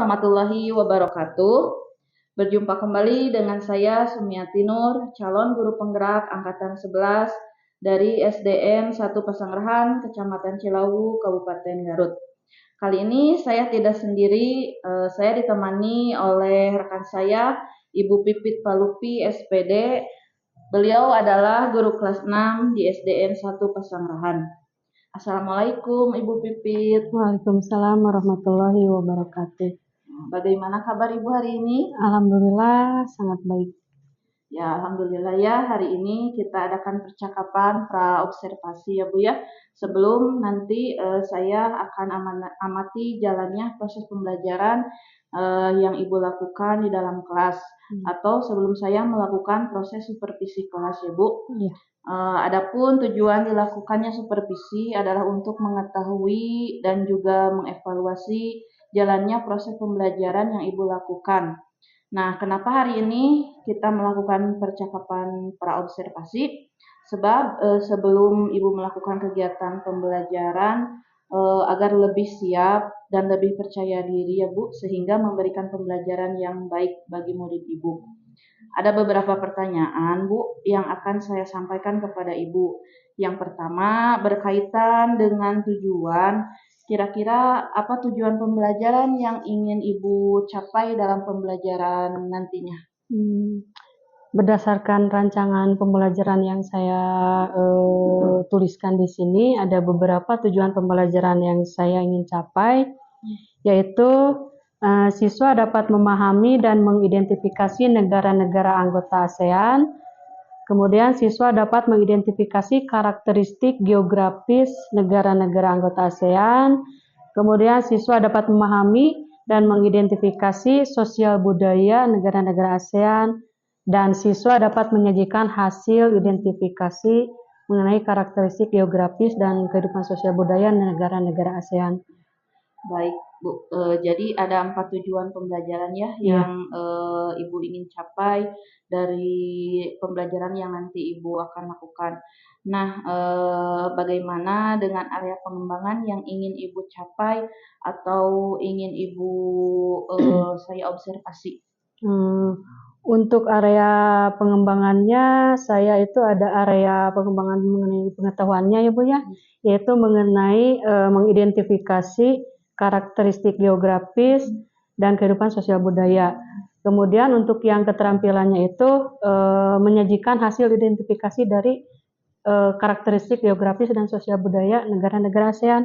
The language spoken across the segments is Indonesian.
warahmatullahi wabarakatuh. Berjumpa kembali dengan saya Sumiati Nur, calon guru penggerak angkatan 11 dari SDN 1 Pasangrahan, Kecamatan Cilawu, Kabupaten Garut. Kali ini saya tidak sendiri, saya ditemani oleh rekan saya, Ibu Pipit Palupi, SPD. Beliau adalah guru kelas 6 di SDN 1 Pasangrahan. Assalamualaikum Ibu Pipit. Waalaikumsalam warahmatullahi wabarakatuh. Bagaimana kabar Ibu hari ini? Alhamdulillah sangat baik. Ya, alhamdulillah ya. Hari ini kita adakan percakapan pra-observasi ya Bu ya. Sebelum nanti saya akan amati jalannya proses pembelajaran yang Ibu lakukan di dalam kelas. Atau sebelum saya melakukan proses supervisi kelas ya Bu. Iya. Adapun tujuan dilakukannya supervisi adalah untuk mengetahui dan juga mengevaluasi jalannya proses pembelajaran yang Ibu lakukan. Nah, kenapa hari ini kita melakukan percakapan pra-observasi? Sebab sebelum Ibu melakukan kegiatan pembelajaran agar lebih siap dan lebih percaya diri ya Bu, sehingga memberikan pembelajaran yang baik bagi murid Ibu. Ada beberapa pertanyaan, Bu, yang akan saya sampaikan kepada Ibu. Yang pertama, berkaitan dengan tujuan. Kira-kira apa tujuan pembelajaran yang ingin Ibu capai dalam pembelajaran nantinya? Berdasarkan rancangan pembelajaran yang saya tuliskan di sini, ada beberapa tujuan pembelajaran yang saya ingin capai, yaitu siswa dapat memahami dan mengidentifikasi negara-negara anggota ASEAN. Kemudian siswa dapat mengidentifikasi karakteristik geografis negara-negara anggota ASEAN. Kemudian siswa dapat memahami dan mengidentifikasi sosial budaya negara-negara ASEAN. Dan siswa dapat menyajikan hasil identifikasi mengenai karakteristik geografis dan kehidupan sosial budaya negara-negara ASEAN. Baik, Bu. Jadi ada 4 tujuan pembelajaran ya yang Ibu ingin capai dari pembelajaran yang nanti Ibu akan lakukan. Nah, bagaimana dengan area pengembangan yang ingin Ibu capai atau ingin Ibu saya observasi? Untuk area pengembangannya, saya itu ada area pengembangan mengenai pengetahuannya ya Bu ya, yaitu mengenai mengidentifikasi karakteristik geografis dan kehidupan sosial budaya. Kemudian untuk yang keterampilannya itu menyajikan hasil identifikasi dari karakteristik geografis dan sosial budaya negara-negara ASEAN.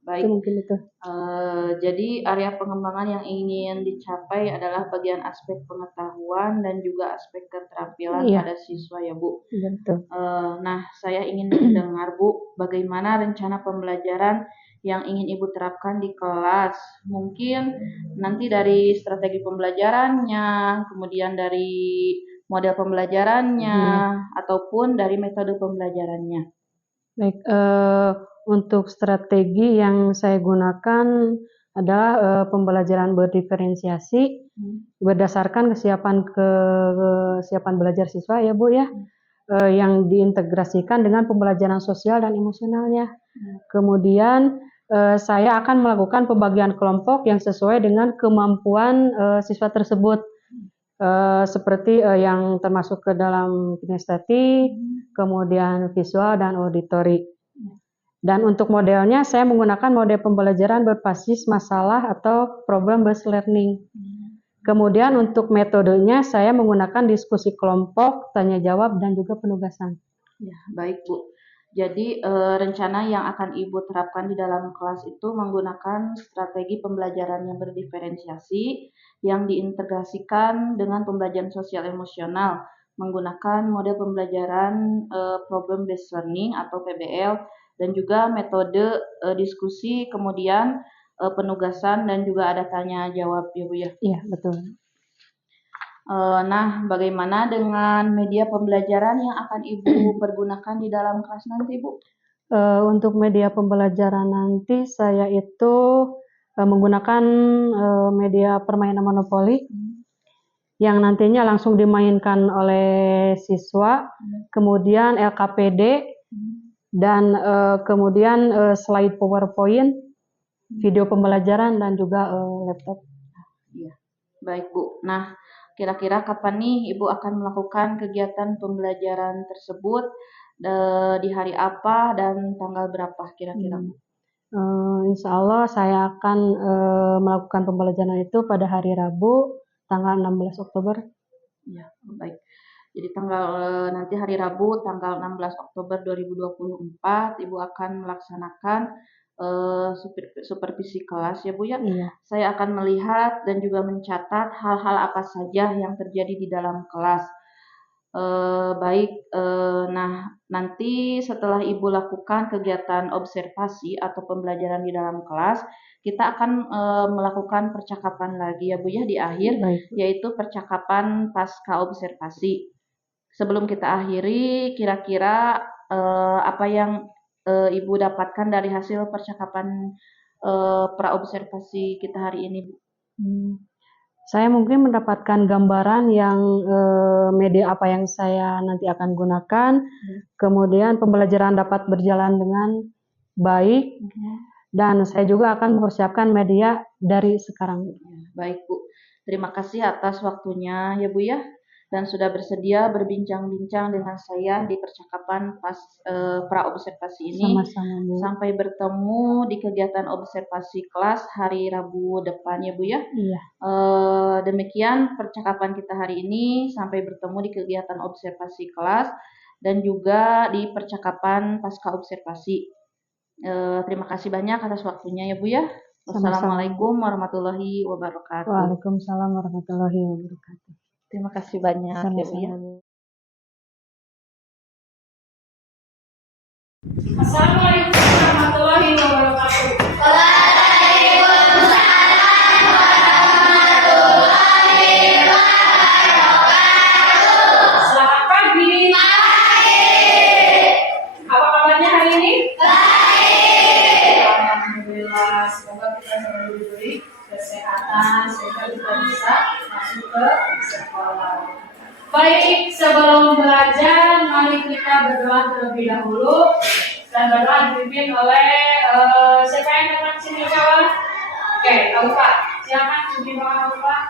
Baik. Itu mungkin itu. Jadi area pengembangan yang ingin dicapai adalah bagian aspek pengetahuan dan juga aspek keterampilan pada siswa ya Bu. Betul. Nah, saya ingin mendengar Bu, bagaimana rencana pembelajaran yang ingin Ibu terapkan di kelas. Mungkin nanti dari strategi pembelajarannya, kemudian dari model pembelajarannya, ataupun dari metode pembelajarannya. Baik, untuk strategi yang saya gunakan adalah pembelajaran berdiferensiasi berdasarkan kesiapan belajar siswa ya Bu ya, yang diintegrasikan dengan pembelajaran sosial dan emosionalnya. Kemudian saya akan melakukan pembagian kelompok yang sesuai dengan kemampuan siswa tersebut, seperti yang termasuk ke dalam kinestetik, kemudian visual dan auditori. Dan untuk modelnya saya menggunakan model pembelajaran berbasis masalah atau problem based learning. Kemudian untuk metodenya saya menggunakan diskusi kelompok, tanya jawab dan juga penugasan. Ya, baik Bu. Jadi rencana yang akan Ibu terapkan di dalam kelas itu menggunakan strategi pembelajaran yang berdiferensiasi yang diintegrasikan dengan pembelajaran sosial emosional menggunakan model pembelajaran problem based learning atau PBL dan juga metode diskusi, kemudian penugasan dan juga ada tanya jawab ya Bu ya. Iya, betul. Nah, bagaimana dengan media pembelajaran yang akan Ibu pergunakan di dalam kelas nanti, Bu? Untuk media pembelajaran nanti saya itu menggunakan media permainan monopoli yang nantinya langsung dimainkan oleh siswa, kemudian LKPD, dan kemudian slide PowerPoint, video pembelajaran, dan juga laptop. Iya, baik Bu. Nah, kira-kira kapan nih Ibu akan melakukan kegiatan pembelajaran tersebut, di hari apa dan tanggal berapa kira-kira Bu? Insya Allah saya akan melakukan pembelajaran itu pada hari Rabu, tanggal 16 Oktober. Iya, baik. Jadi nanti hari Rabu tanggal 16 Oktober 2024 Ibu akan melaksanakan supervisi kelas ya Bu ya. Iya, Saya akan melihat dan juga mencatat hal-hal apa saja yang terjadi di dalam kelas. Nah nanti setelah Ibu lakukan kegiatan observasi atau pembelajaran di dalam kelas, kita akan melakukan percakapan lagi ya Bu ya di akhir, baik. yaitu percakapan pasca observasi. Sebelum kita akhiri, kira-kira apa yang Ibu dapatkan dari hasil percakapan pra-observasi kita hari ini, Bu? Saya mungkin mendapatkan gambaran yang media apa yang saya nanti akan gunakan, kemudian pembelajaran dapat berjalan dengan baik, dan saya juga akan mempersiapkan media dari sekarang. Baik Bu, terima kasih atas waktunya ya Bu ya, dan sudah bersedia berbincang-bincang dengan saya di percakapan pra-observasi ini. Sama-sama Bu. Sampai bertemu di kegiatan observasi kelas hari Rabu depan ya Bu ya. Iya. Demikian percakapan kita hari ini, sampai bertemu di kegiatan observasi kelas dan juga di percakapan pasca observasi. Terima kasih banyak atas waktunya ya Bu ya. Sama-sama. Wassalamualaikum warahmatullahi wabarakatuh. Waalaikumsalam warahmatullahi wabarakatuh. Terima kasih banyak ya Bu ya. Sama-sama Bu. Assalamualaikum warahmatullahi wabarakatuh. Selamat pagi. Apa kabarnya hari ini? Alhamdulillah, semoga kita selalu diberi kesehatan sehingga kita bisa masuk ke sekolah. Baik, sebelum belajar, mari kita berdoa terlebih dahulu. Dan berdoa dipimpin oleh siapa yang datang sini kawan? Oke, Pak. Silakan pimpin doa Pak.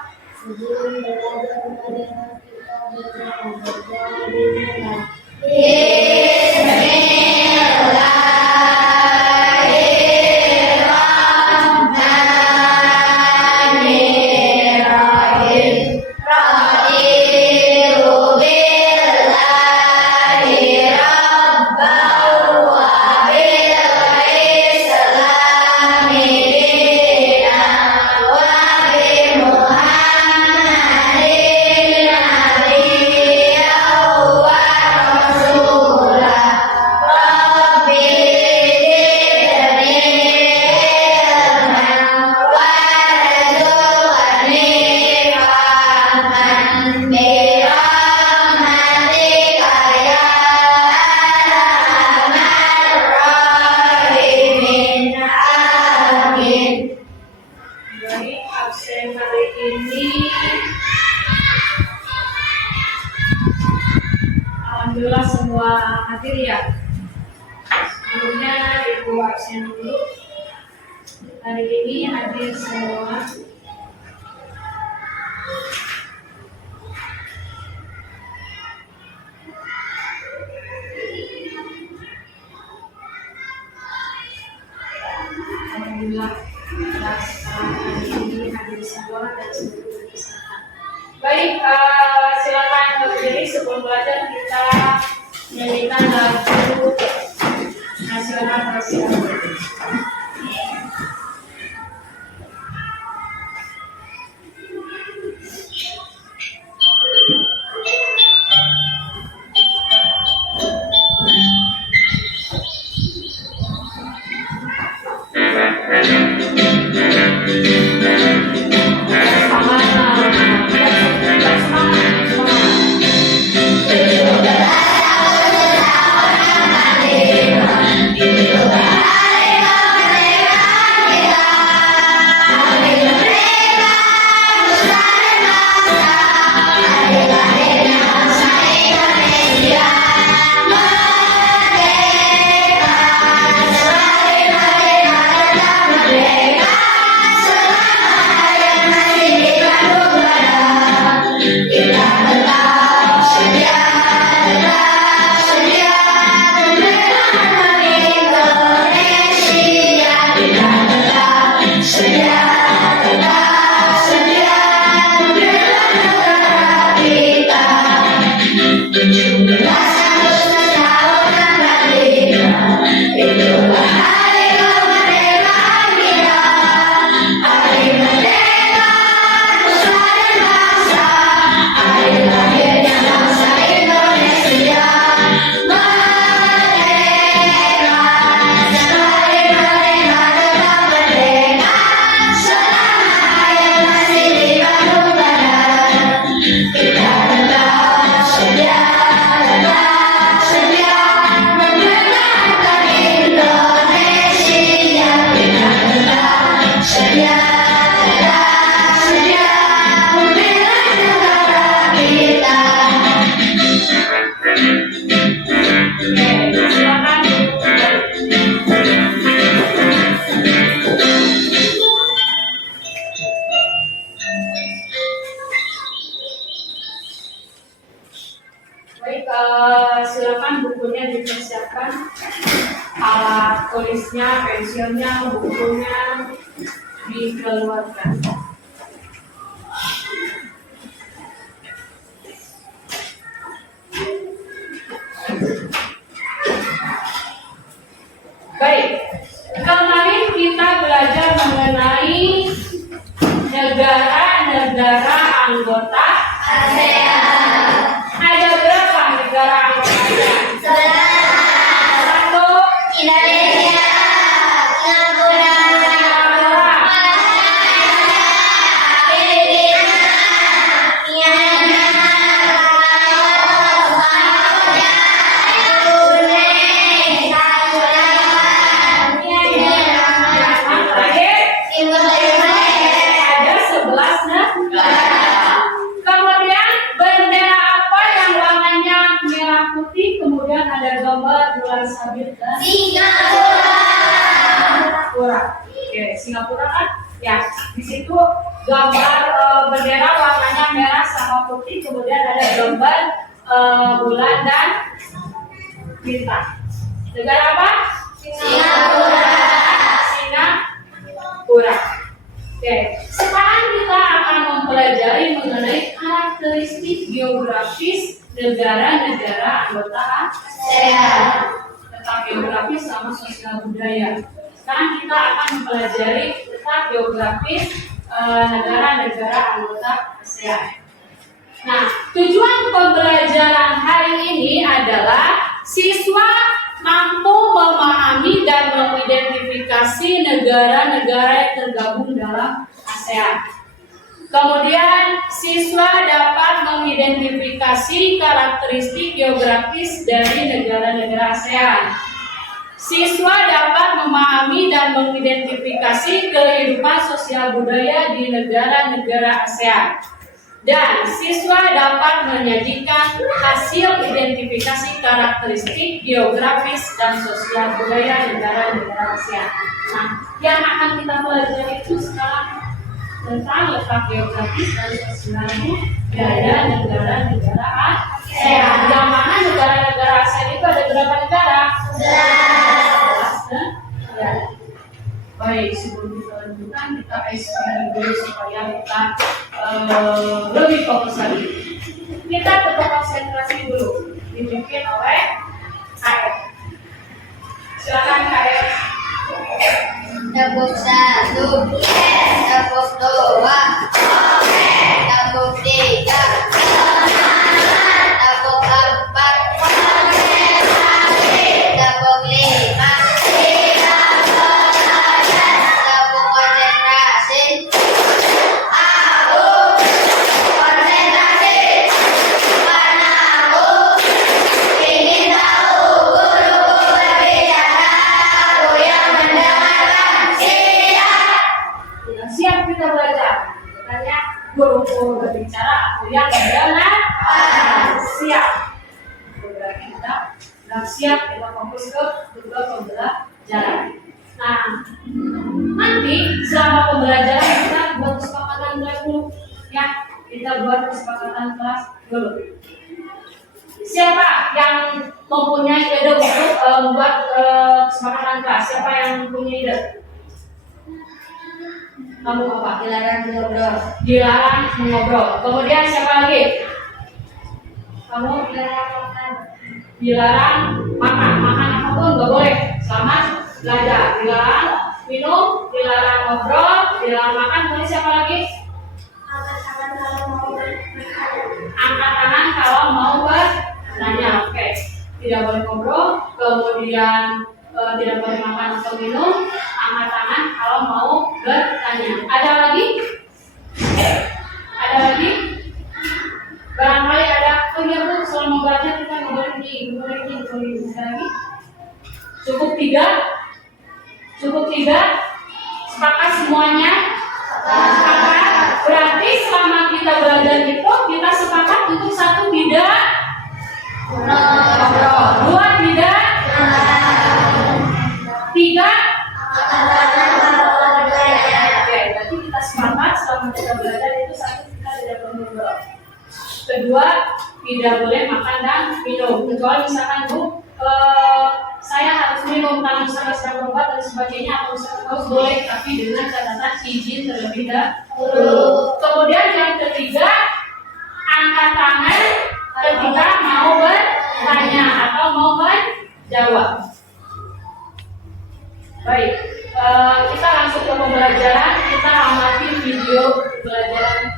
Baik, absen hari ini alhamdulillah semua hadir ya. Sebelumnya Ibu absen dulu. Hari ini hadir semua. Alhamdulillah hari ini hadir semua dan seluruh kesehatan. Baik, silakan berdiri sebelum belajar kita nyanyikan lagu nasional persiapan. Semangat. silakan bukunya dipersiapkan, alat tulisnya, pensilnya, bukunya dikeluarkan. Baik, kemarin kita belajar mengenai negara-negara anggota ASEAN. Ada berapa negara anggotanya? 1. Indonesia, Singapura, Malaysia, Filipina, Myanmar, Laos, Kamboja, Brunei, Taiwan, Myanmar, Terakhir, Indonesia. ada 11 negara. Kemudian bendera apa yang warnanya merah putih, kemudian ada gambar bulan sabit dan Singapura. Singapura. Oke, Singapura kan? Ya, di situ gambar bendera warnanya merah sama putih, kemudian ada gambar bulan dan bintang. Negara apa? Singapura. Singapura. Oke, sekarang kita akan mempelajari mengenai karakteristik geografis negara-negara anggota ASEAN. Tentang geografis sama sosial budaya. Sekarang kita akan mempelajari tentang geografis negara-negara anggota ASEAN. Nah, tujuan pembelajaran hari ini adalah siswa mampu memahami dan mengidentifikasi negara-negara yang tergabung dalam ASEAN. Kemudian, siswa dapat mengidentifikasi karakteristik geografis dari negara-negara ASEAN. Siswa dapat memahami dan mengidentifikasi kehidupan sosial budaya di negara-negara ASEAN. Dan siswa dapat menyajikan hasil identifikasi karakteristik geografis dan sosial budaya negara-negara ASEAN. Nah, yang akan kita pelajari itu sekarang tentang letak geografis dan sosial budaya negara-negara ASEAN. Yang mana negara-negara ASEAN itu ada berapa negara? 11 negara. Baik, sebelum kita lanjutkan, kita explain dulu supaya kita lebih fokus lagi. Kita tetap konsentrasi dulu, dipimpin oleh KF. Silakan KF. Tepuk 1, tepuk 2, tepuk 3, tepuk 4, tepuk 5, tepuk konsentrasi. Aku konsentrasi karena aku ingin tahu guruku berbicara, aku yang mendengarkan. Siap kita belajar. Tanya guru berbicara, aku yang mendengar. Siap. Berarti kita sudah siap, kita fokus ke tugas pembelajaran. Nah, nanti selama pembelajaran kita buat kesepakatan kelas dulu, ya. Kita buat kesepakatan kelas dulu. Siapa yang mempunyai ide untuk membuat kesepakatan kelas? Siapa yang mempunyai ide? Kamu apa? Dilarang ngobrol. Dilarang mengobrol. Kemudian siapa lagi? Kamu dilarang makan. Makan apapun nggak boleh. Selamat belajar. Dilarang minum, dilarang ngobrol, dilarang makan. Kemudian siapa lagi? Angkat tangan kalau mau bertanya. Oke. Tidak boleh ngobrol. Kemudian tidak boleh makan atau minum. Angkat tangan kalau mau bertanya. Ada lagi? Ada lagi? Barangkali ada. Oh iya Bu, selama belajar kita nggak boleh ini. Ada lagi? Cukup 3? Cukup 3? Sepakat semuanya? Sepakat. Berarti selama kita belajar itu kita sepakat untuk 1 tidak ngobrol, 2 tidak, 3. Oke, berarti kita sepakat selama kita belajar itu 1 kita tidak ngobrol. Kedua, tidak boleh makan dan minum. Kecuali misalkan Bu, saya harus minum karena misalkan sedang berobat dan sebagainya atau misalkan haus boleh, tapi dengan catatan izin terlebih dahulu. Kemudian yang ketiga, angkat tangan ketika mau bertanya atau mau menjawab. Baik, kita langsung ke pembelajaran. Kita amati video pembelajaran.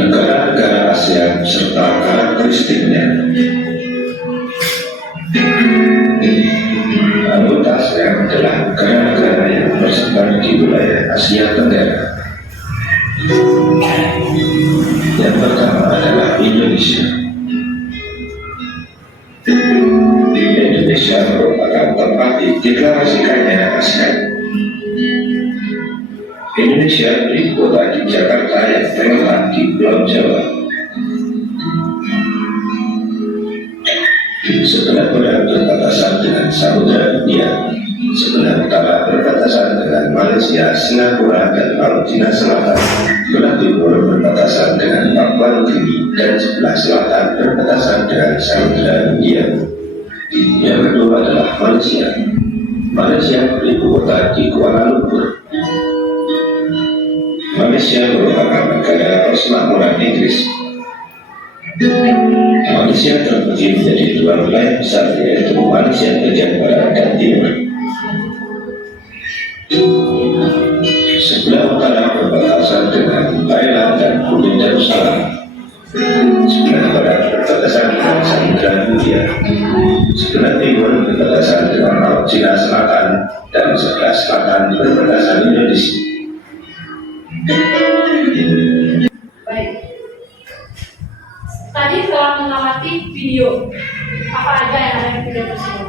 Negara-negara ASEAN serta karakteristiknya. Anggota ASEAN adalah negara-negara yang tersebar di wilayah Asia Tenggara. Yang pertama adalah Indonesia. Indonesia merupakan tempat dideklarasikannya ASEAN. Indonesia di kota di Jakarta yang terletak di Pulau Jawa. Sebelah barat berbatasan dengan Samudra Hindia, sebelah utara berbatasan dengan Malaysia, Singapura, dan Laut Cina Selatan, sebelah timur berbatasan dengan Papua Nugini, dan sebelah selatan berbatasan dengan Samudra Hindia. Yang kedua adalah Malaysia. Malaysia beribu kota di Kuala Lumpur. Malaysia merupakan negara persemakmuran Inggris. Malaysia terbagi menjadi dua wilayah besar, yaitu Malaysia bagian barat dan timur. Sebelah utara berbatasan dengan Thailand dan Brunei Darussalam. Sebelah barat berbatasan dengan Samudra Hindia. Sebelah timur berbatasan dengan Laut Cina Selatan, dan sebelah selatan berbatasan Indonesia. Baik. Tadi telah mengamati video. Apa aja yang ada di video tersebut?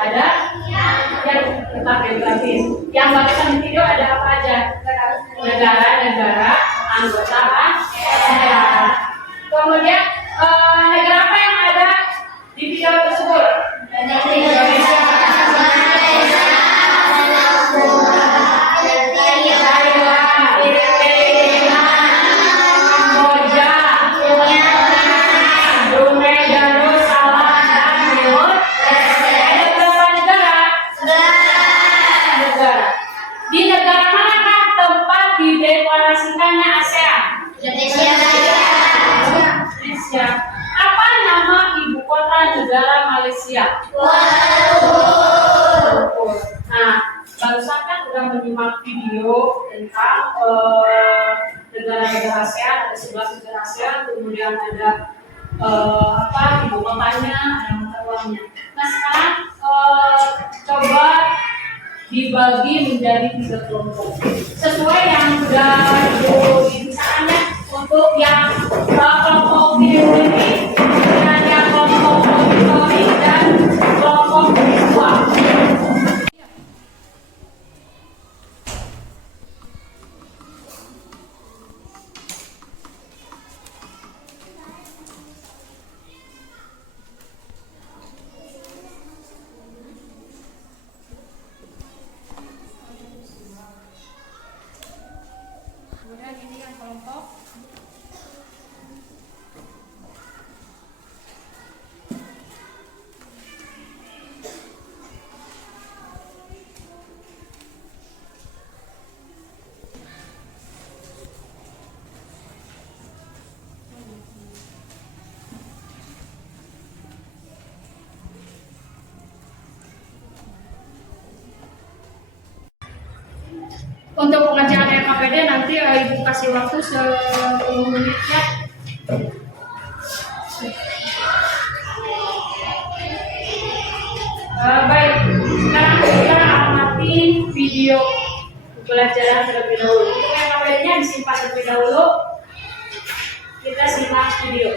Ada yang tetap geografis. Yang batasan di video ada apa aja? Negara-negara anggota ASEAN. Kemudian negara apa yang ada di video tersebut? Indonesia. Dideklarasikannya ASEAN. Indonesia. Apa nama ibu kota negara Malaysia? Kuala Lumpur. Nah, barusan kan sudah menyimak video tentang negara-negara ASEAN, ada 11 negara ASEAN, kemudian ada ibu kotanya, ada mata uangnya. Nah, sekarang coba dibagi menjadi 3 kelompok sesuai yang sudah dipisahkannya. Untuk yang kelompok video ini ada kelompok auditory dan kelompok visual. Kemudian ini yang kelompok untuk pengajaran RKPD nanti Ibu kasih waktu 10 menit ya. Baik, sekarang kita amati video pembelajaran terlebih dahulu. Untuk yang materinya disimpan terlebih dahulu. Kita simak video.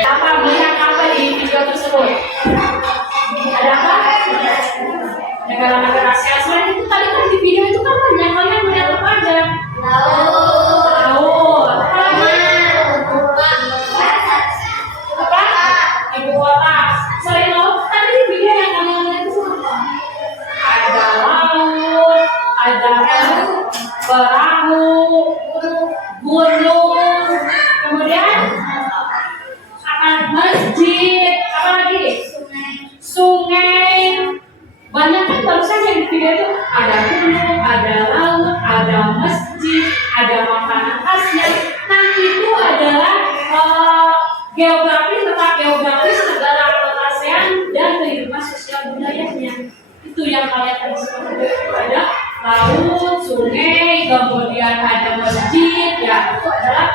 Apa melihat apa di video tersebut? Ada apa? Negara-negara Asia. Selain itu tadi kan di video itu kan banyak kalian melihat apa aja? Laut. Apa lagi? Apa? Ibu kota. Selain laut tadi di video yang kalian lihat itu apa? Ada laut, ada perahu, gunung, kemudian masjid, apa lagi? Sungai. Banyak kan barusan yang di video itu ada gunung, ada laut, ada masjid, ada makanan khasnya. Nah itu adalah geografis, letak geografis negara anggota ASEAN dan kehidupan sosial budayanya. Itu yang kalian tadi seperti itu ada laut, sungai, kemudian ada masjid. Ya itu adalah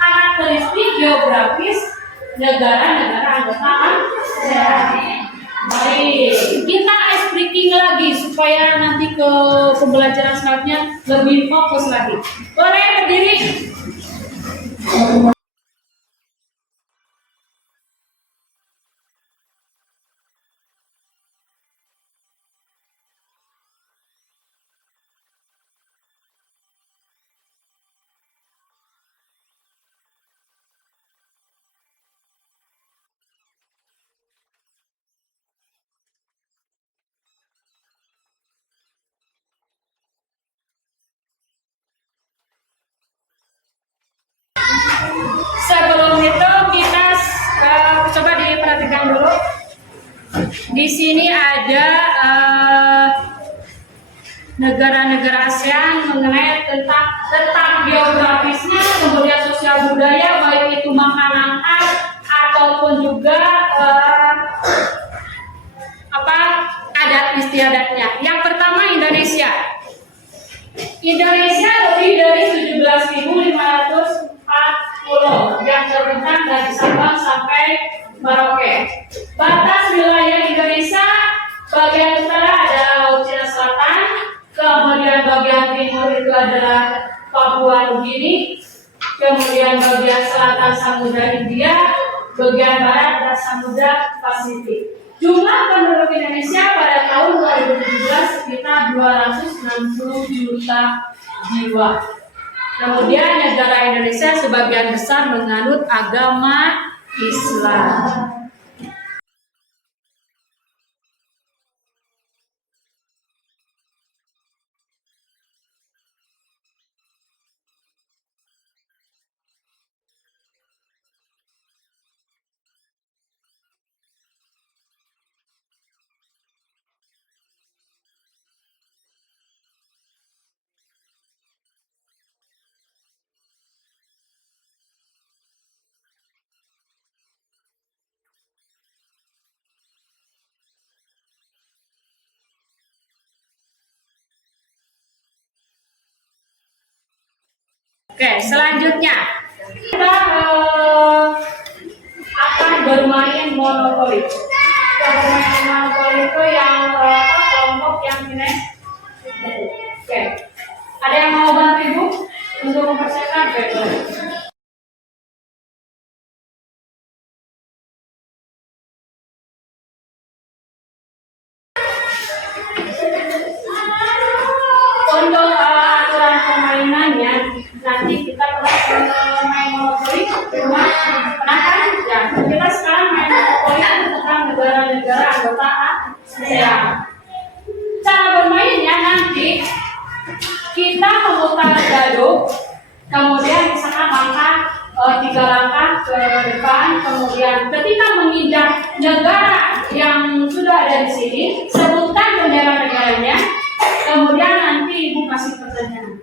karakteristik geografis negara-negara anggota ASEAN. Baik, kita ice breaking lagi supaya nanti ke pembelajaran selanjutnya lebih fokus lagi. Boleh berdiri? Sebelum itu kita coba diperhatikan dulu. Di sini ada negara-negara ASEAN mengenai tentang geografisnya, kemudian sosial budaya, baik itu makanan khas ataupun juga adat istiadatnya. Yang pertama Indonesia. Indonesia lebih dari 17.540 yang terbentang dari Sabang sampai Merauke. Batas wilayah Indonesia bagian utara adalah Laut Cina Selatan, kemudian bagian timur itu adalah Papua Nugini, kemudian bagian selatan Samudra Hindia, bagian barat adalah Samudra Pasifik. Jumlah penduduk Indonesia pada tahun 2017 sekitar 260 juta jiwa. Kemudian negara Indonesia sebagian besar menganut agama Islam. Oke, selanjutnya kita akan bermain monopoli. Kita bermain monopoli itu yang kelompok yang ini. Oke, ada yang mau bantu ibu untuk mempersiapkan? Oke, boleh. Untuk aturan permainannya nanti kita main monopoli rumah. Nah kan ya kita sekarang main monopoli tentang negara ASEAN. Cara bermainnya nanti kita memutar dadu, kemudian misalkan langkah 3 langkah ke depan, kemudian ketika menginjak negara yang sudah ada di sini, sebutkan bendera negaranya, kemudian nanti ibu kasih pertanyaan.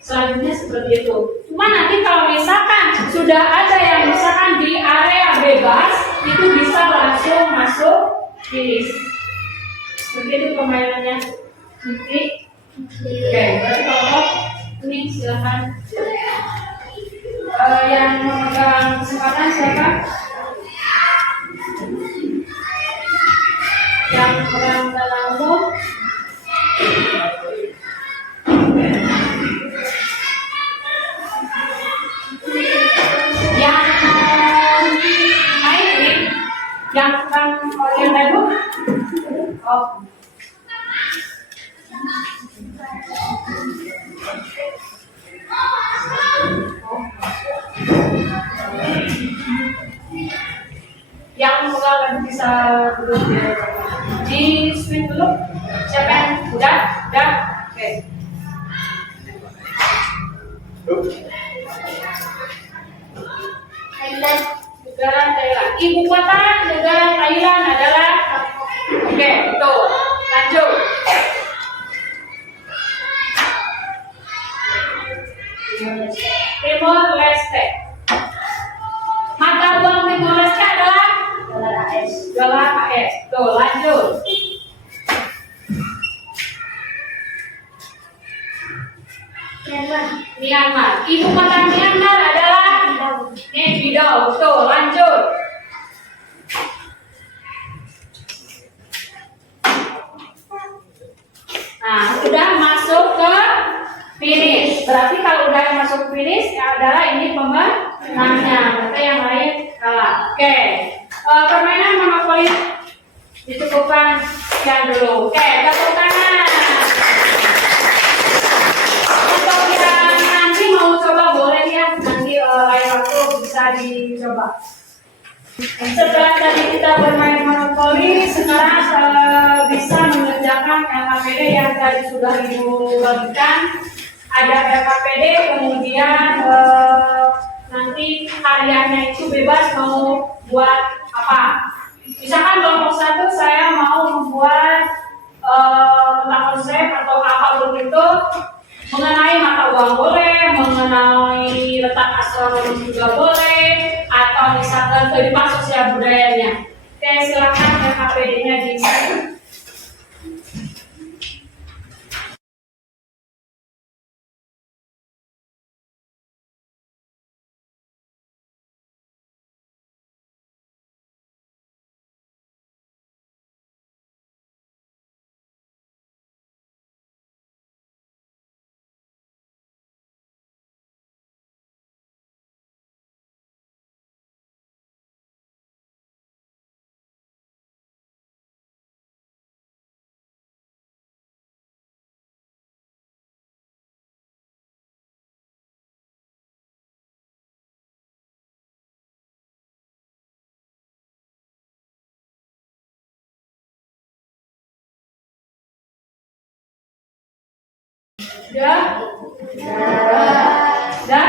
Selanjutnya seperti itu. Cuma nanti kalau misalkan sudah ada yang misalkan di area bebas, itu bisa langsung masuk finish. Seperti itu permainannya. Oke, berarti kalau ini silakan. Yang memegang kesempatan siapa? Yang memegang dalam umum? Yang naik nih, yang dadu? Oh. Yang pegang bisa duduk di swing dulu. Siapa yang udah? Oke. Thailand. Negara Thailand. Ibu kota negara Thailand adalah. Oke, betul. Lanjut. Timor Leste. Mata uang Timor Leste adalah dolar AS. Tuh, lanjut. Myanmar. Ibu kota Myanmar adalah Naypyidaw. Tuh, lanjut. Nah, udah masuk ke finish. Berarti kalau udah masuk finish adalah ini pemenangnya. Berarti yang lain kalah. Oke. Permainan monopoli dicukupkan sekian dulu. Oke, tepuk tangan. Untuk yang nanti mau coba boleh ya, nanti lain waktu bisa dicoba. Setelah tadi kita bermain monopoli, sekarang bisa mengerjakan LKPD yang tadi sudah Ibu bagikan. Ada LKPD, kemudian nanti hariannya itu bebas mau buat apa. Misalkan kelompok 1 saya mau membuat tentang konsep atau apapun itu mengenai mata uang boleh, mengenai letak astronomi juga boleh, atau misalkan kehidupan sosial budayanya. Oke, silakan KPD-nya diisi. Sudah? Sudah?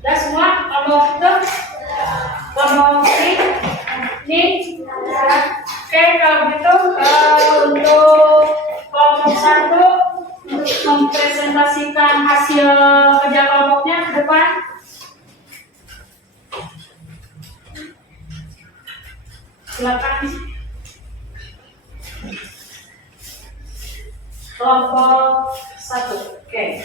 Sudah semua? Kelompok itu? Kelompok ini? Oke, kalau gitu untuk kelompok 1 untuk mempresentasikan hasil kerja kelompoknya ke depan. Silakan. Kelompok 1. Oke.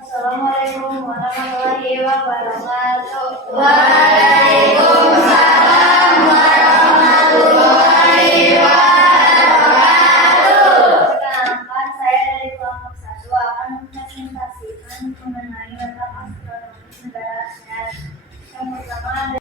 Assalamualaikum warahmatullahi wabarakatuh. Waalaikumsalam warahmatullahi wabarakatuh. Perkenalkan, saya dari kelompok 1 akan mempresentasikan mengenai letak astronomi negara ASEAN. Yang pertama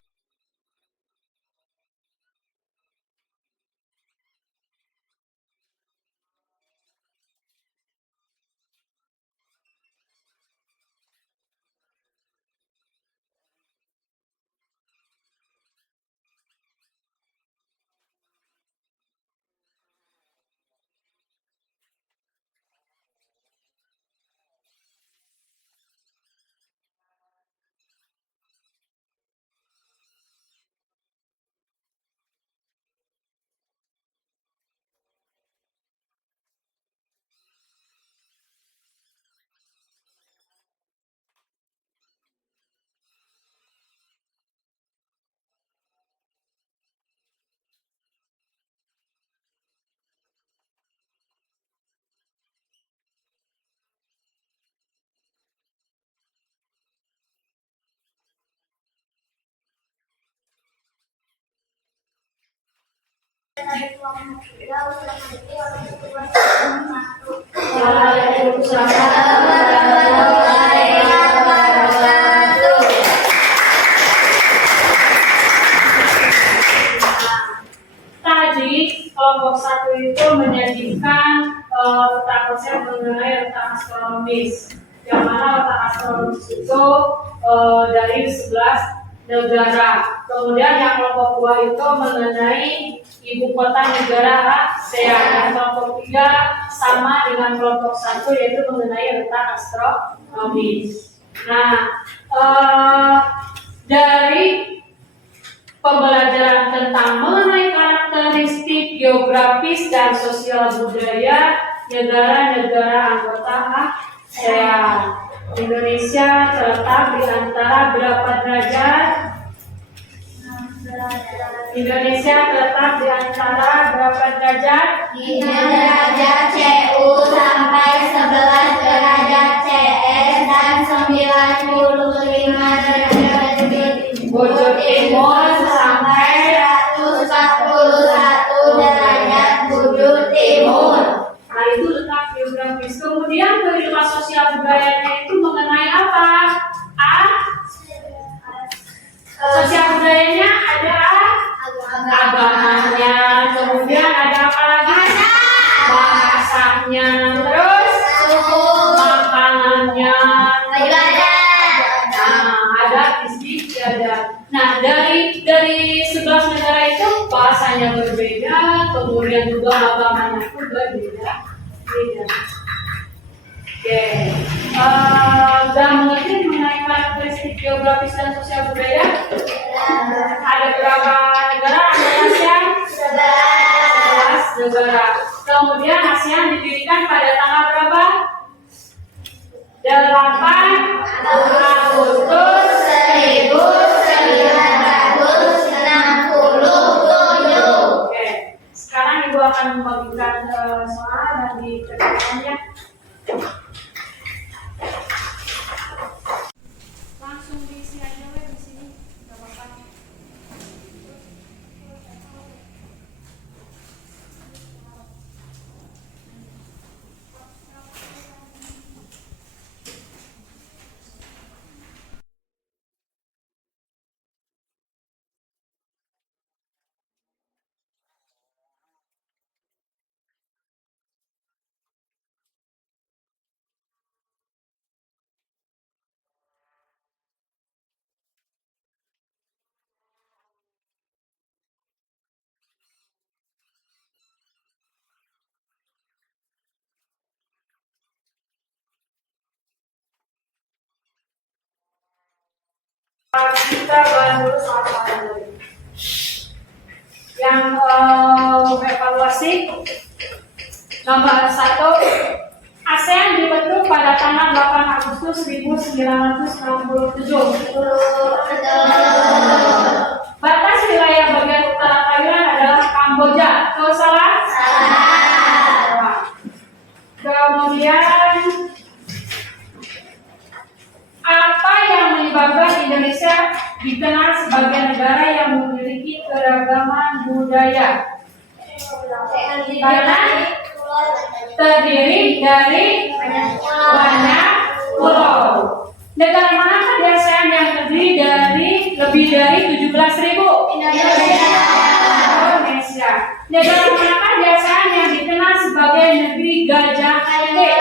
dari kelompok 3 usia menjadi orang tua satu. Waalaikumsalam warahmatullahi wabarakatuh. Tadi kelompok 1 itu menyajikan tentang konsep mengenai letak astronomis. Yang mana letak astronomis itu dari 11 negara. Kemudian yang kelompok 2 itu mengenai ibu kota negara ASEAN. Dan kelompok 3 sama dengan kelompok 1 yaitu mengenai letak astronomis. Nah, dari pembelajaran tentang mengenai karakteristik geografis dan sosial budaya negara-negara anggota ASEAN. Indonesia terletak di antara berapa derajat? Indonesia terletak di antara berapa derajat? 3 derajat CU sampai 11 derajat CS dan 95 derajat Bujur timur sampai 141 derajat bujur timur. Nah, itu letak geografis. Kemudian kehidupan sosial budayanya itu mengenai apa? Sosial budayanya ada agamanya, kemudian ada apa lagi? Bahasanya, terus makanannya, adat istiadat. Nah, dari 11 negara itu bahasanya berbeda, kemudian juga agamanya pun berbeda. Oke, udah mengerti mengenai karakteristik geografis dan sosial budaya? Ada berapa negara? Ada ASEAN? 11 negara. Kemudian ASEAN didirikan pada tanggal berapa? 8 Agustus 1967. Oke, sekarang Ibu akan membagikan soal dan dikerjakannya. Langsung diisi aja weh di sini, nggak apa-apa. Kita bahas dulu soal-soal dulu. Yang evaluasi nomor 1, ASEAN dibentuk pada tanggal 8 Agustus 1967. Batas wilayah bagian utara Thailand adalah Kamboja. Kalau salah? Salah. Kemudian apa yang menyebabkan Indonesia dikenal sebagai negara yang memiliki keragaman budaya? Karena terdiri dari banyak pulau. Negara manakah di ASEAN yang terdiri dari lebih dari 17.000? Indonesia. Negara manakah di ASEAN yang dikenal sebagai negeri gajah putih?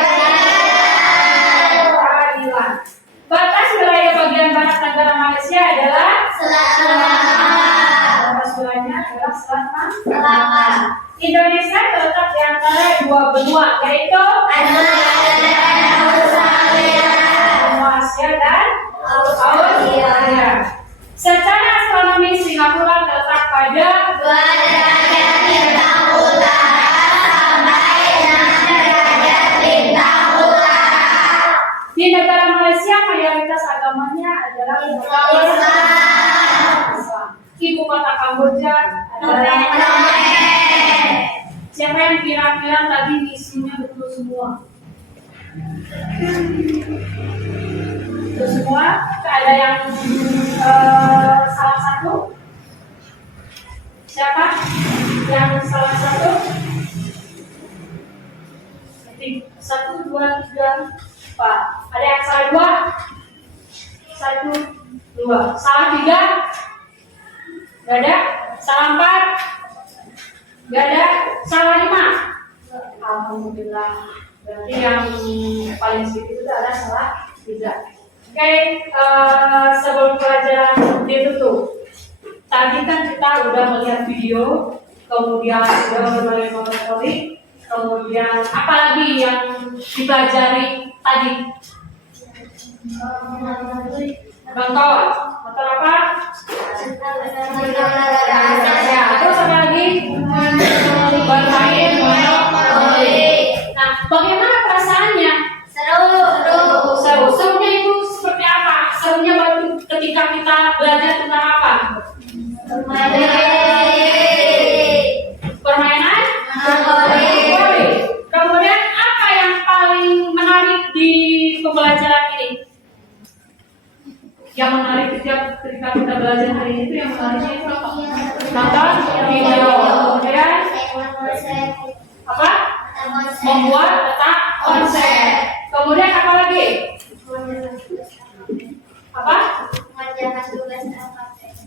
Thailand. Batas wilayah bagian barat negara Malaysia adalah batas wilayahnya adalah selatan. Indonesia terletak di antara dua benua, yaitu benua Asia dan Australia. Secara astronomi Singapura terletak pada 2 derajat bintang utara sampai 6 derajat bintang utara. Di negara Malaysia mayoritas agamanya adalah Islam. Ibu kota Kamboja adalah Phnom Penh. Siapa yang kira-kira tadi isinya betul semua? Betul semua? Ada yang salah satu? Siapa? Yang salah satu? 1, 2, 3, 4. Ada yang salah 2? 1, 2. Salah 3? Gak ada. Salah 4? Gak ada. Salah 5? Alhamdulillah. Berarti yang paling sedikit itu ada salah 3. Oke, sebelum pelajaran ditutup, tadi kan kita udah melihat video, kemudian sudah berbagai materi, kemudian apa lagi yang dipelajari tadi? Motor apa? Ya, terus apa lagi? Bermain monopoli. Nah, bagaimana perasaannya? Seru. Serunya itu seperti apa? Serunya waktu ketika kita belajar tentang apa? Permainan? Monopoli. Kemudian apa yang paling menarik di pembelajaran ini? Yang menarik ketika kita belajar hari ini itu yang menariknya itu apa? Nonton video. Kemudian apa? Membuat peta konsep. Kemudian apa lagi? Apa?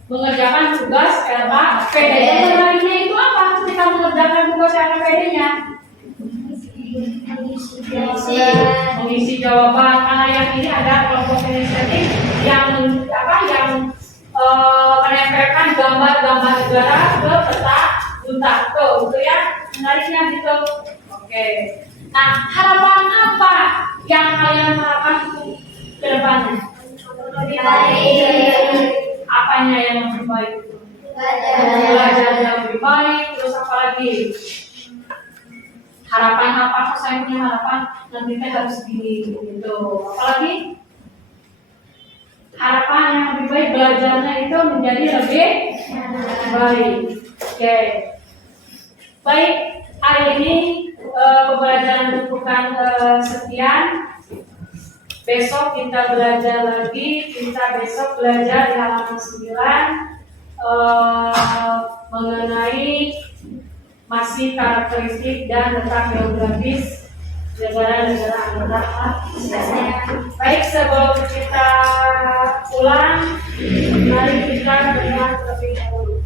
Mengerjakan tugas LKPD. Menariknya itu apa? Ketika mengerjakan tugas LKPD-nya? Mengisi jawaban. Karena yang ini ada kelompok inisiatif yang menempelkan gambar-gambar negara ke peta buta. Tuh, gitu ya. Menariknya gitu. Oke. Nah, harapan apa yang kalian harapkan ke depannya? Apanya yang lebih baik itu? Belajar yang lebih baik. Terus apa lagi? Harapan apa? Saya punya harapan nanti kita harus gini gitu. Apalagi harapan yang lebih baik, belajarnya itu menjadi lebih baik. Oke. Baik, hari ini pembelajaran bukan sekian. Besok kita belajar lagi. Kita besok belajar di halaman 9 mengenai masih karakteristik dan letak geografis negara-negara anggota ASEAN. Baik, sebelum kita pulang, mari kita berdoa terlebih dahulu.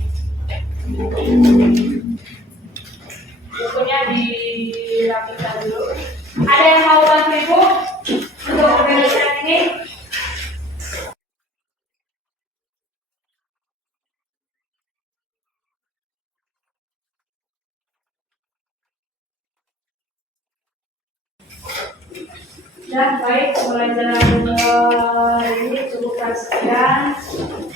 Bukunya dirapikan dulu. Ada yang mau bantu Ibu untuk pembelajaran ini? Dan baik, pembelajaran ini cukupkan sekian.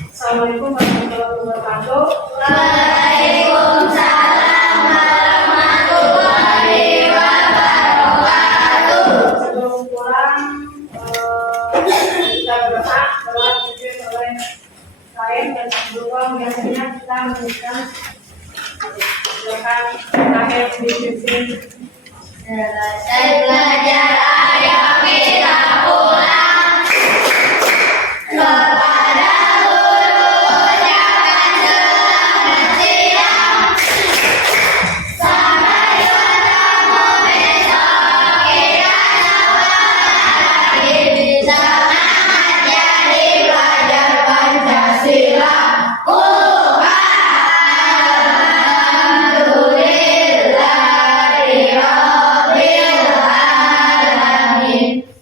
Assalamualaikum warahmatullahi wabarakatuh. Waalaikumsalam warahmatullahi wabarakatuh. Sebelum pulang, kita berdoa telah dipimpin oleh saya dan sebelum biasanya kita memberikan silakan terakhir dipimpin. Selesai belajar, ayo kita pulang. Kepada guru ucapkan selamat siang. Sampai bertemu besok, kita lagi semangat jadi belajar Pancasila.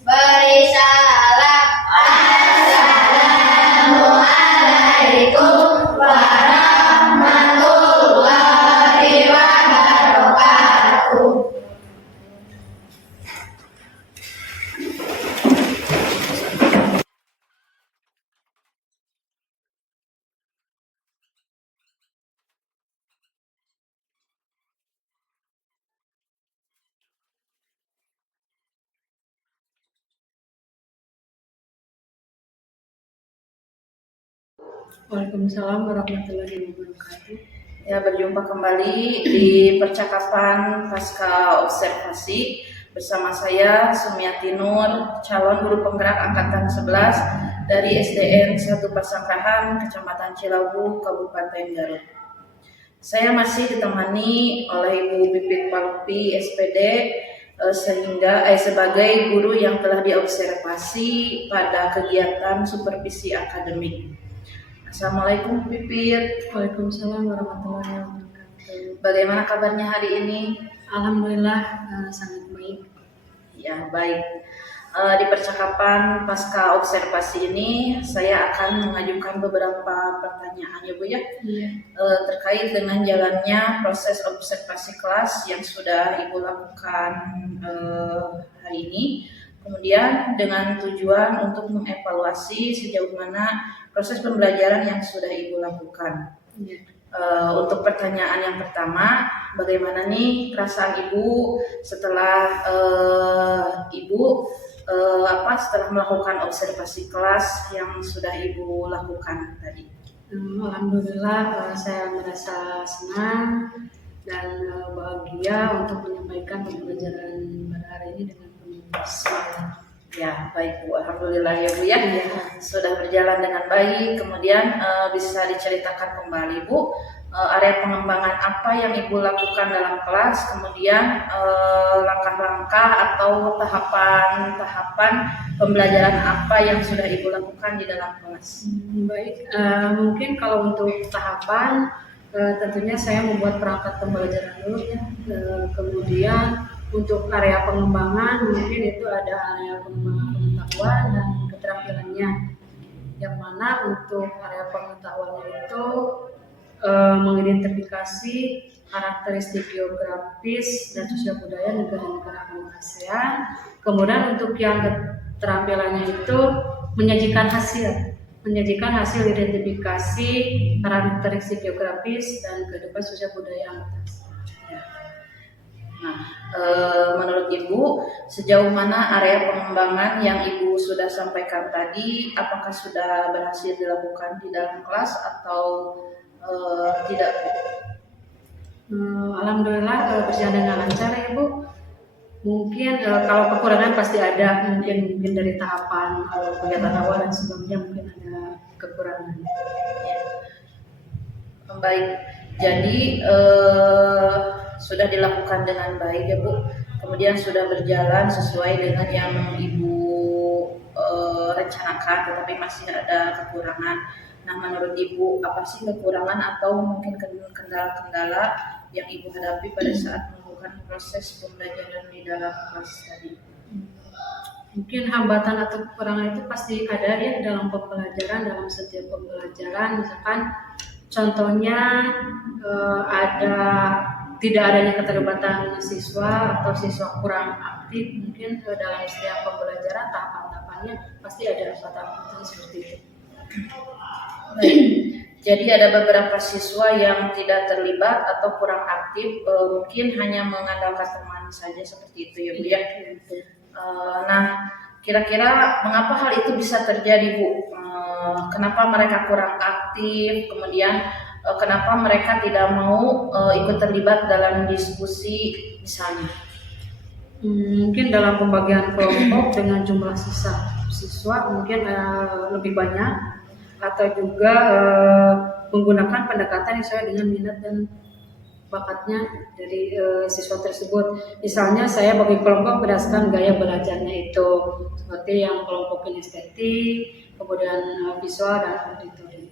Beri salam. Assalamualaikum warahmatullahi wabarakatuh. Waalaikumsalam warahmatullahi wabarakatuh. Ya, berjumpa kembali di percakapan pasca observasi bersama saya Sumiati Nur, calon guru penggerak angkatan 11 dari SDN 1 Pasangkahan, Kecamatan Cilawu, Kabupaten Garut. Saya masih ditemani oleh Ibu Pipit Palupi, SPD, sebagai guru yang telah diobservasi pada kegiatan supervisi akademik. Assalamualaikum Bu Pipit. Waalaikumsalam warahmatullahi wabarakatuh. Bagaimana kabarnya hari ini? Alhamdulillah sangat baik. Ya, baik. Di percakapan pasca observasi ini, saya akan mengajukan beberapa pertanyaan ya Bu ya, terkait dengan jalannya proses observasi kelas yang sudah Ibu lakukan hari ini. Kemudian dengan tujuan untuk mengevaluasi sejauh mana proses pembelajaran yang sudah Ibu lakukan. Untuk pertanyaan yang pertama, bagaimana nih perasaan Ibu setelah setelah melakukan observasi kelas yang sudah Ibu lakukan tadi? Alhamdulillah saya merasa senang dan bahagia untuk menyampaikan pembelajaran pada hari ini dengan penuh semangat. Ya, baik Bu. Alhamdulillah ya Bu ya. Sudah berjalan dengan baik. Kemudian bisa diceritakan kembali Bu, area pengembangan apa yang Ibu lakukan dalam kelas, kemudian langkah-langkah atau tahapan-tahapan pembelajaran apa yang sudah Ibu lakukan di dalam kelas. Baik, mungkin kalau untuk tahapan tentunya saya membuat perangkat pembelajaran dulu ya. Kemudian untuk area pengembangan mungkin itu ada area pengembangan pengetahuan dan keterampilannya. Yang mana untuk area pengetahuannya itu mengidentifikasi karakteristik geografis dan sosial budaya negara-negara anggota ASEAN. Kemudian untuk yang keterampilannya itu menyajikan hasil identifikasi karakteristik geografis dan kehidupan sosial budaya anggota ASEAN. Nah, menurut Ibu, sejauh mana area pengembangan yang Ibu sudah sampaikan tadi, apakah sudah berhasil dilakukan di dalam kelas atau tidak? Alhamdulillah berjalan dengan lancar ya Bu. Mungkin kalau kekurangan pasti ada, mungkin dari tahapan kegiatan awal dan sebelumnya mungkin ada kekurangan. Ya. Baik, jadi sudah dilakukan dengan baik ya Bu. Kemudian sudah berjalan sesuai dengan yang Ibu rencanakan, tetapi masih ada kekurangan. Nah, menurut Ibu apa sih kekurangan atau mungkin kendala-kendala yang Ibu hadapi pada saat melakukan proses pembelajaran di dalam kelas tadi? Mungkin hambatan atau kekurangan itu pasti ada ya dalam pembelajaran, dalam setiap pembelajaran. Misalkan contohnya tidak adanya keterlibatan siswa atau siswa kurang aktif, mungkin dalam setiap pembelajaran tahapan-tahapannya pasti ada hambatan seperti itu. Baik. Jadi ada beberapa siswa yang tidak terlibat atau kurang aktif, mungkin hanya mengandalkan teman saja seperti itu ya Bu ya. Nah, kira-kira mengapa hal itu bisa terjadi Bu? Kenapa mereka kurang aktif? Kemudian kenapa mereka tidak mau ikut terlibat dalam diskusi misalnya? Mungkin dalam pembagian kelompok dengan jumlah siswa mungkin lebih banyak, atau juga menggunakan pendekatan yang sesuai dengan minat dan bakatnya dari siswa tersebut. Misalnya saya bagi kelompok berdasarkan gaya belajarnya itu, seperti yang kelompok kinestetik, kemudian visual dan auditory.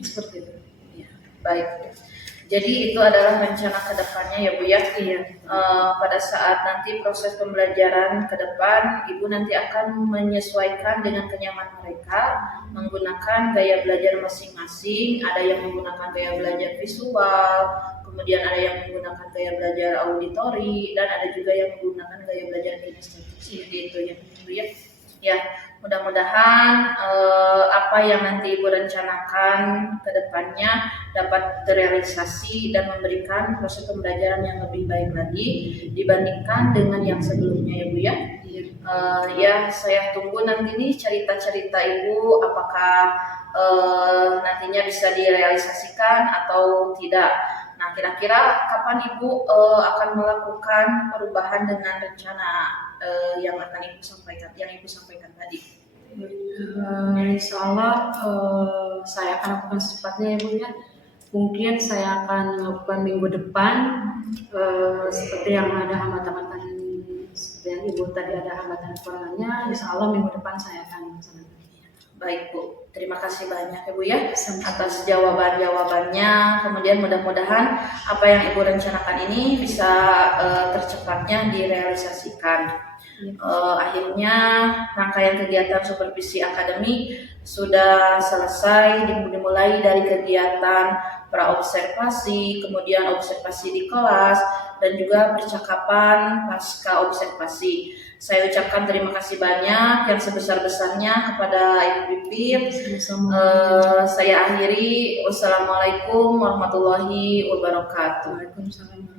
Seperti itu. Ya, baik. Jadi itu adalah rencana kedepannya ya Bu ya. Iya. Pada saat nanti proses pembelajaran ke depan, Ibu nanti akan menyesuaikan dengan kenyamanan mereka, menggunakan gaya belajar masing-masing. Ada yang menggunakan gaya belajar visual, kemudian ada yang menggunakan gaya belajar auditori, dan ada juga yang menggunakan gaya belajar kinestetik. Seperti itu ya Bu ya. Ya, mudah-mudahan apa yang nanti Ibu rencanakan ke depannya dapat terrealisasi dan memberikan proses pembelajaran yang lebih baik lagi dibandingkan dengan yang sebelumnya ya Bu ya. Ya, saya tunggu nanti nih cerita-cerita Ibu apakah nantinya bisa direalisasikan atau tidak. Nah, kira-kira kapan Ibu akan melakukan perubahan dengan rencana yang akan Ibu sampaikan tadi? Insya Allah saya akan lakukan secepatnya ya Bu ya. Mungkin saya akan melakukan minggu depan seperti yang ada hambatan-hambatan seperti yang Ibu tadi ada hambatan kekurangannya. Insya Allah minggu depan saya akan melaksanakan. Baik Bu, terima kasih banyak ya Bu ya atas jawaban-jawabannya. Kemudian mudah-mudahan apa yang Ibu rencanakan ini bisa tercepatnya direalisasikan. Akhirnya rangkaian kegiatan supervisi akademik sudah selesai, dimulai dari kegiatan praobservasi, kemudian observasi di kelas, dan juga percakapan pasca observasi. Saya ucapkan terima kasih banyak yang sebesar-besarnya kepada Ibu Pipit. Saya akhiri. Wassalamualaikum warahmatullahi wabarakatuh. Waalaikumsalam.